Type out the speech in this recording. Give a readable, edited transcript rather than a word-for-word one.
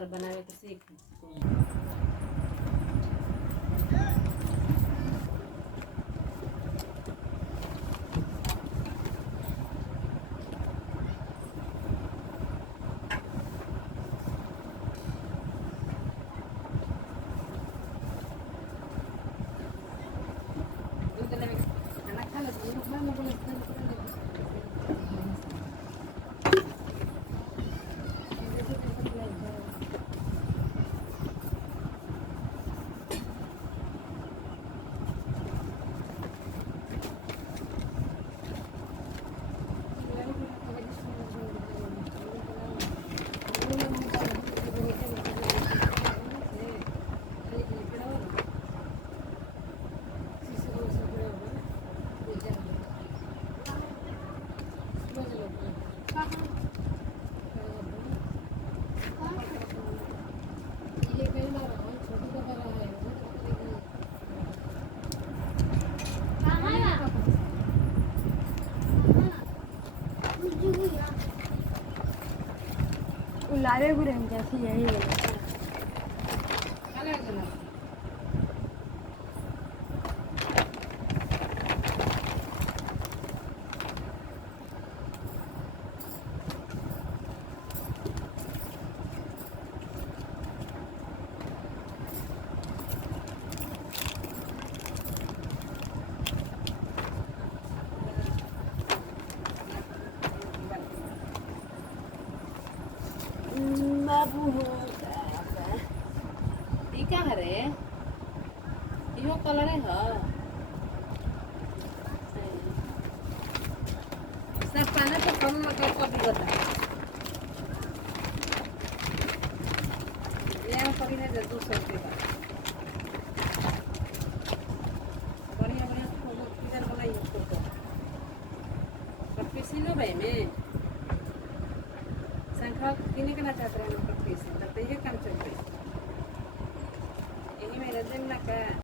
अगर बनावे के सीख। खाना खा लो लावे गुरे हम जैसी यही है बाबू हो ई का हरे इहो कलर है सब पाना तो कम मतलब कभी बता ये कभी है 200 रुपये बढ़िया बढ़िया फोटो किधर बनाई फोटो कपी लो भाई में संख्या किन्हीं के ना चाहते हैं कपी से तब तो ये काम चल रही है इन्हीं में रजन ना का